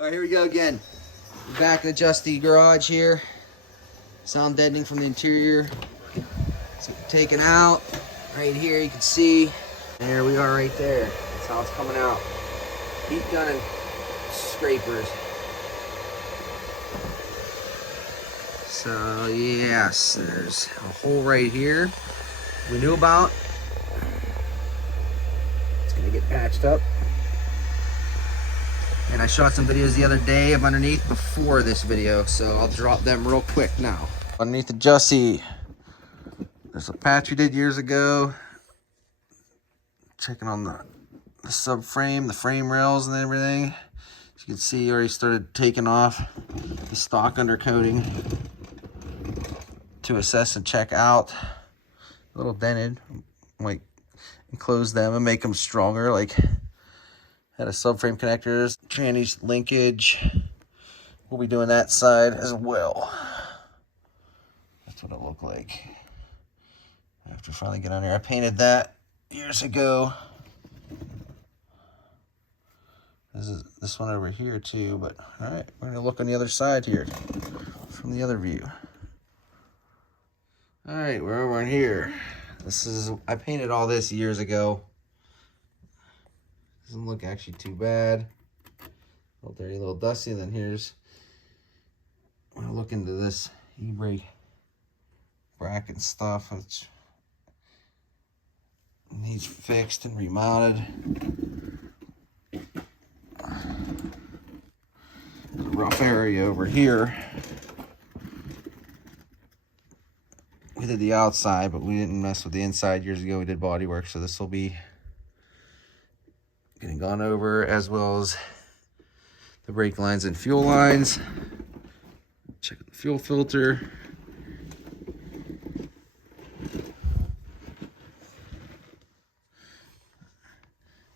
Alright, here we go again. We're back in the Justy garage here. Sound deadening from the interior. So taken out. Right here you can see. There we are right there. That's how it's coming out. Heat gun and scrapers. So yes, there's a hole right here we knew about. It's gonna get patched up. And I shot some videos the other day of underneath before this video, so I'll drop them real quick now. Underneath the Justy, there's a patch we did years ago. Checking on the subframe, the frame rails and everything. As you can see, already started taking off the stock undercoating to assess and check out. A little dented. Might enclose them and make them stronger. Like, had a subframe connectors, trannies linkage. We'll be doing that side as well. That's what it looked like after finally get on here. I painted that years ago. This one over here too, but all right, we're gonna look on the other side here from the other view. All right, we're over in here. I painted all this years ago. Doesn't look actually too bad. A little dirty, a little dusty. And then here's, when I look into this e-brake bracket stuff, which needs fixed and remounted. There's a rough area over here. We did the outside, but we didn't mess with the inside years ago. We did body work, so this will be getting gone over, as well as the brake lines and fuel lines. Check the fuel filter.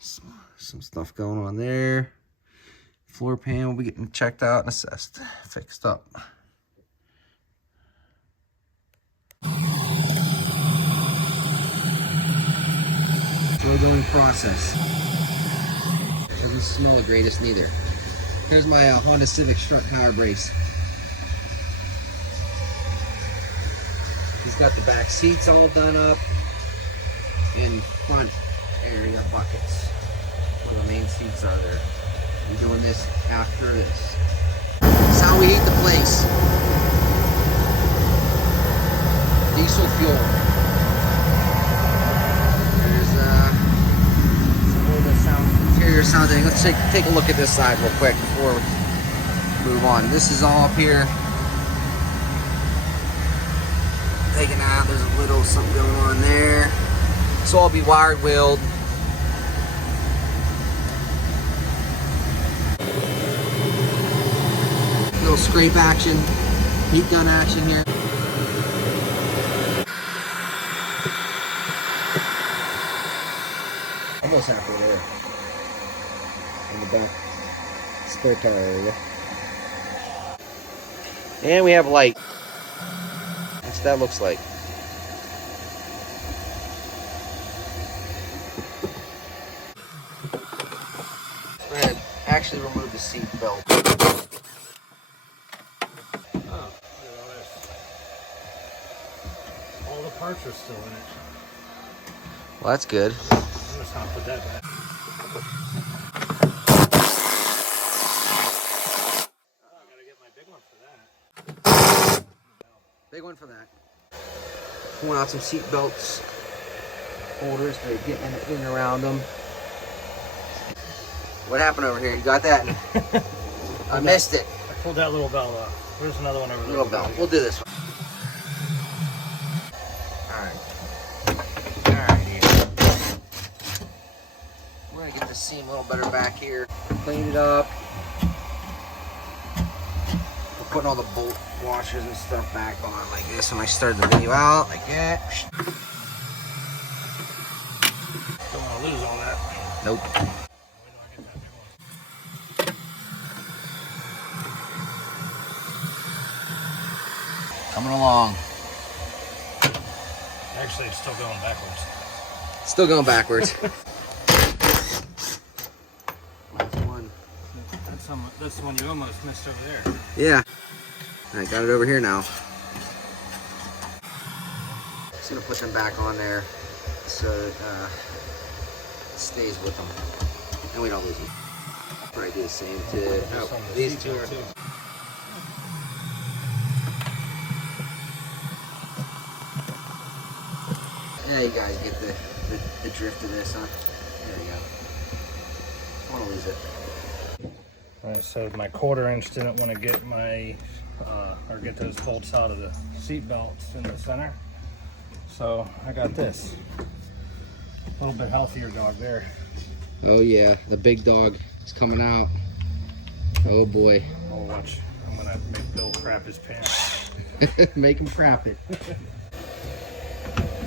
Some stuff going on there. Floor pan will be getting checked out and assessed, fixed up. Slow going process. Doesn't smell the greatest neither. Here's my Honda Civic strut power brace. He's got the back seats all done up and front area buckets where the main seats are there. We're doing this after this. This is how we heat the place. Diesel fuel. Interior sound thing. Let's take a look at this side real quick before we move on. This is all up here. Taking out, there's a little something going on there. This will all be wired wheeled. Little scrape action, heat gun action here. Almost halfway there. In the back spare tire area. And we have light. That's what that looks like. We're gonna actually remove the seat belt. Oh, look at all this. All the parts are still in it. Well, that's good. I'm just gonna put that back. Big one for that. Pulling out some seat belts, holders to get in around them. What happened over here? You got that? I missed it. I pulled that little bell off. There's another one over there. Little belt. We'll do this one. Alright here. We're gonna get the seam a little better back here. Clean it up. Putting all the bolt washers and stuff back on like this when I started the video out, like that. Don't want to lose all that. Nope. Coming along. Actually, it's still going backwards. Still going backwards. Last one. That's was the one you almost missed over there. Yeah. I got it over here now. Just gonna put them back on there so it stays with them and we don't lose them. Probably do the same to these two. Yeah, you guys get the drift of this, huh? There you go. I want to lose it. Alright, so my 1/4 inch didn't want to get my, or get those bolts out of the seat belts in the center. So I got this. A little bit healthier dog there. Oh yeah, the big dog is coming out. Oh boy. Oh, watch. I'm gonna make Bill crap his pants. Make him crap it.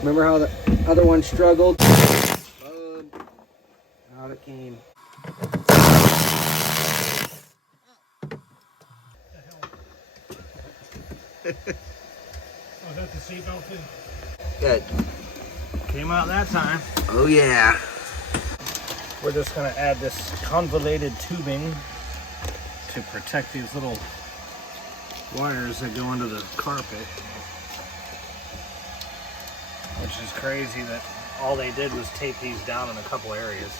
Remember how the other one struggled? Boom. Out it came. Was that the seatbelt too? Good. Came out that time. Oh yeah. We're just gonna add this convoluted tubing to protect these little wires that go into the carpet. Which is crazy that all they did was tape these down in a couple areas.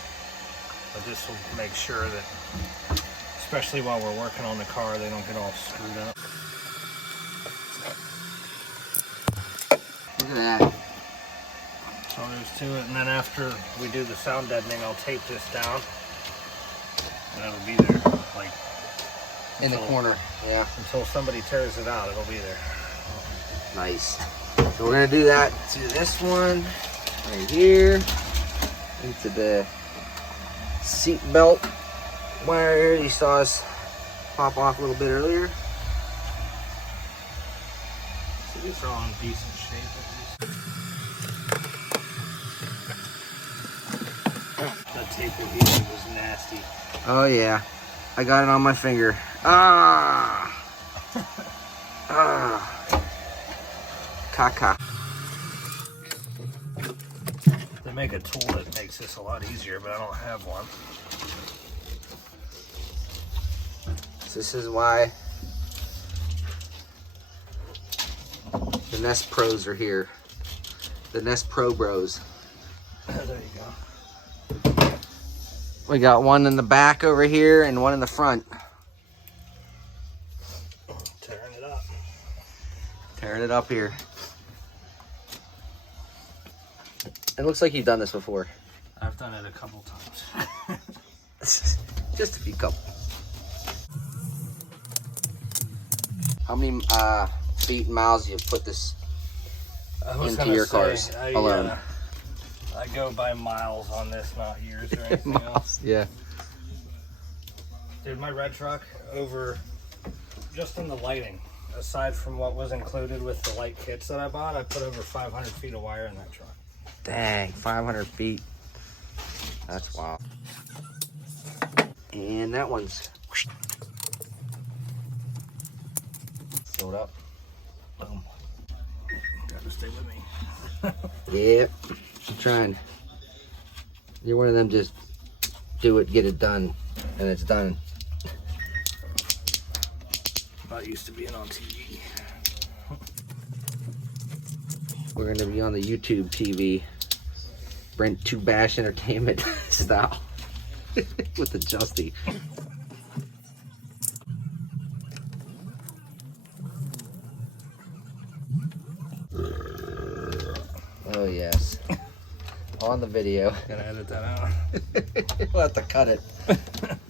But this will make sure that, especially while we're working on the car, they don't get all screwed up. Look at that. So there's to it, and then after we do the sound deadening, I'll tape this down, and it'll be there, like In the corner, yeah. until somebody tears it out. It'll be there. Nice. So we're gonna do that to this one right here, into the seat belt wire you saw us pop off a little bit earlier. So these are all in decent shape at least. That tape that we did was nasty. Oh yeah, I got it on my finger. Ah, ah, caca. They make a tool that makes this a lot easier, but I don't have one. So this is why the Ness Pros are here. The Ness Pro Bros. There you go. We got one in the back over here and one in the front. Tearing it up. Tearing it up here. It looks like you've done this before. I've done it a couple times. Just a few couple. How many feet and miles you put this into your cars alone? I go by miles on this, not years or anything else. Yeah. Dude, my red truck, over, just in the lighting, aside from what was included with the light kits that I bought, I put over 500 feet of wire in that truck. Dang, 500 feet. That's wild. And that one's filled up. Boom. Gotta stay with me. Yep. I'm trying. You're one of them just do it, get it done, and it's done. Not used to being on TV. We're gonna be on the YouTube TV. Brent 2 Bash Entertainment style. With the Justy. Oh yes. On the video. Gotta edit that out. We'll have to cut it.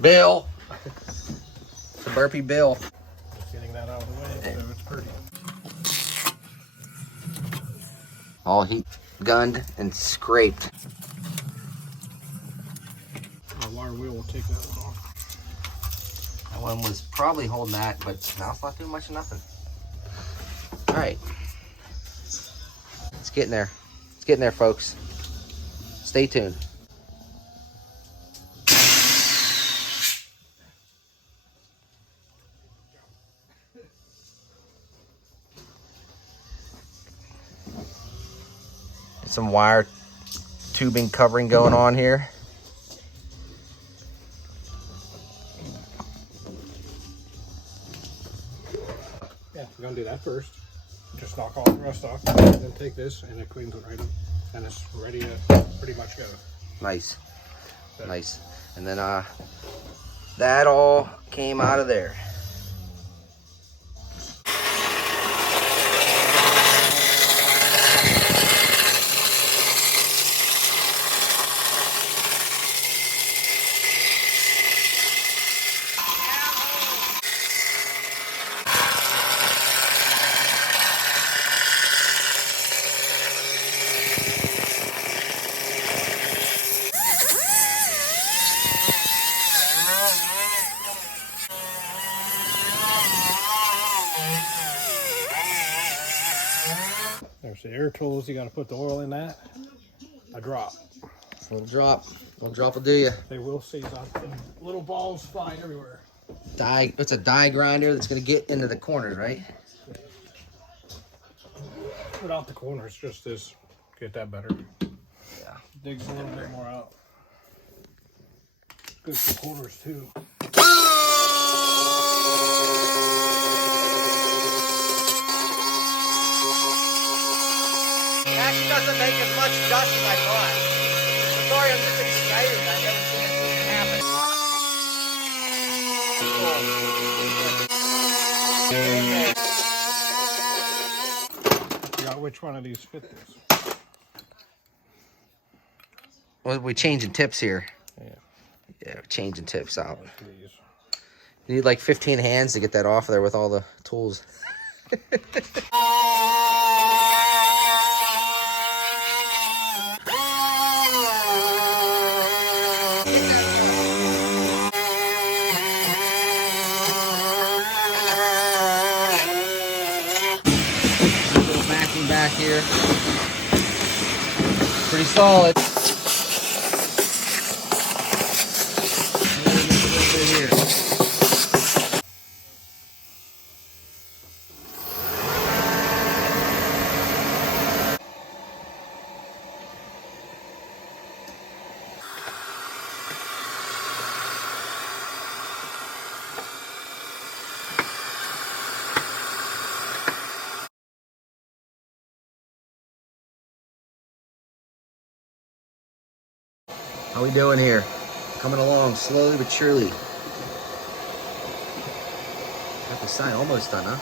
Bill! The burpee Bill. Just getting that out of the way, so it's pretty. All heat gunned and scraped. Our wire wheel will take that one off. That one was probably holding that, but now it's not doing much of nothing. Alright. It's getting there. It's getting there, folks. Stay tuned. Some wire tubing covering going on here. Yeah, we're gonna do that first. Just knock all the rust off, then take this and it cleans it right up. And it's ready to pretty much go. Nice. So, Nice. And then that all came out of there. there's the air tools. You got to put the oil in that. A drop. Little drop. Little drop will do you. They will seize up. Little balls flying everywhere. It's a die grinder that's going to get into the corners, right? Put out the corners, just this. Get that better. Yeah. Digs a little bit more out. Good for corners too. It actually doesn't make as much dust as I thought. I'm sorry, I'm just excited. I've never seen anything happen. Figure out which one of these fit this. Well, we're changing tips here. Yeah. Yeah, we're changing tips out. Like these. You need like 15 hands to get that off there with all the tools. Little backing back here. Pretty solid. A little bit here. How we doing here? Coming along slowly but surely. Got the sign almost done, huh?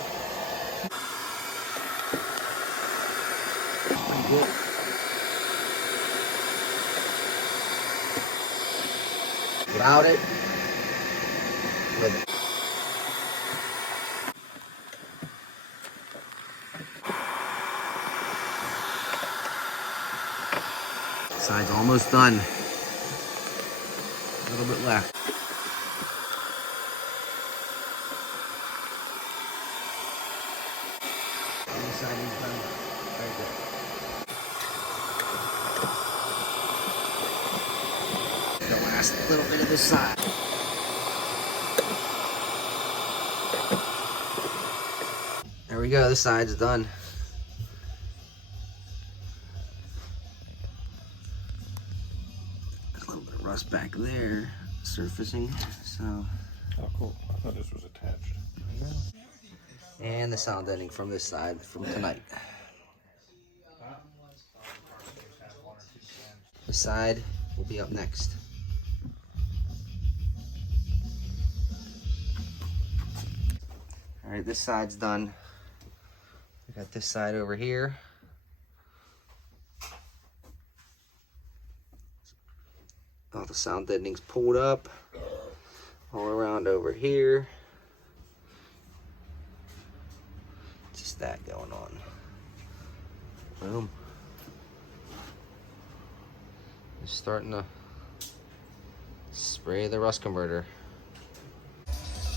Pretty good. Without it, with it. Side's almost done. A little bit left. Other side is done. Very good. The last little bit of this side. There we go. This side's done. A little bit of rust back there, surfacing. So. Oh, cool. I thought this was attached. And the sound ending from this side from tonight. This side will be up next. All right, this side's done. We got this side over here. All the sound deadening's pulled up. All around over here. Just that going on. Boom. Just starting to spray the rust converter.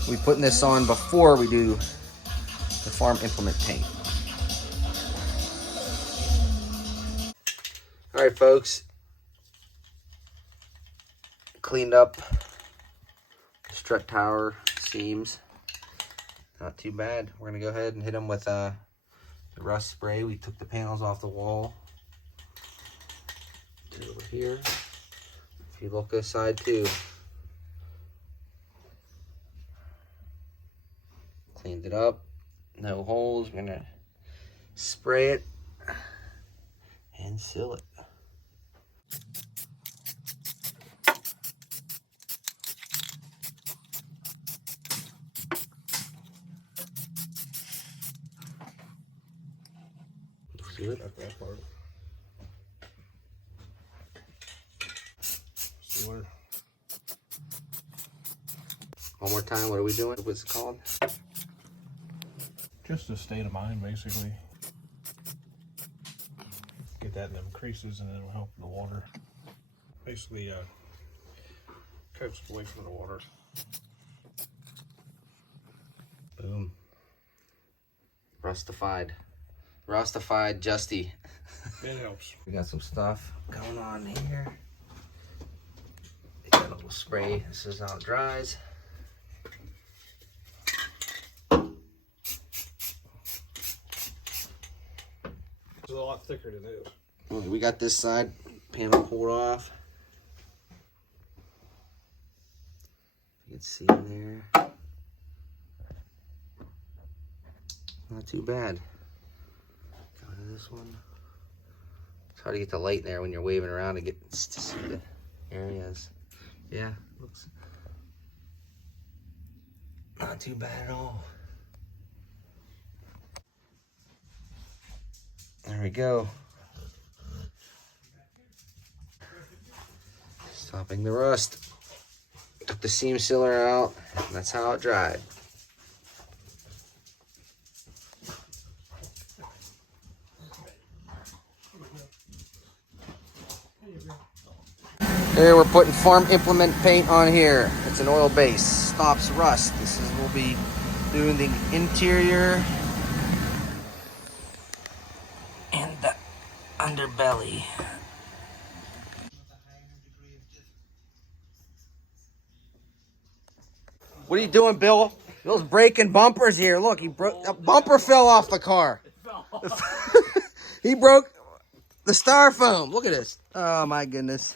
We putting this on before we do the farm implement paint. All right, folks. Cleaned up the strut tower seams. Not too bad. We're gonna go ahead and hit them with the rust spray. We took the panels off the wall. Over here. If you look this side too. Cleaned it up. No holes. We're gonna spray it and seal it. See it? That's that part. Sealer. One more time. What are we doing? What's it called? Just a state of mind, basically. Get that in them creases, and it'll help the water. Basically, coats away from the water. Boom. Rustified Justy. It helps. We got some stuff going on here. We got a little spray. This is how it dries. It's a lot thicker than this. We got this side panel pulled off. You can see in there. Not too bad. Go to this one. It's hard to get the light in there when you're waving around to get to see the areas. Yeah, looks not too bad at all. There we go. Stopping the rust. Took the seam sealer out. And that's how it dried. Here we're putting farm implement paint on here. It's an oil base. Stops rust. This is we'll be doing the interior and the underbelly. What are you doing, Bill? Bill's breaking bumpers here. Look, he broke a bumper fell off the car. He broke the styrofoam. Look at this. Oh my goodness.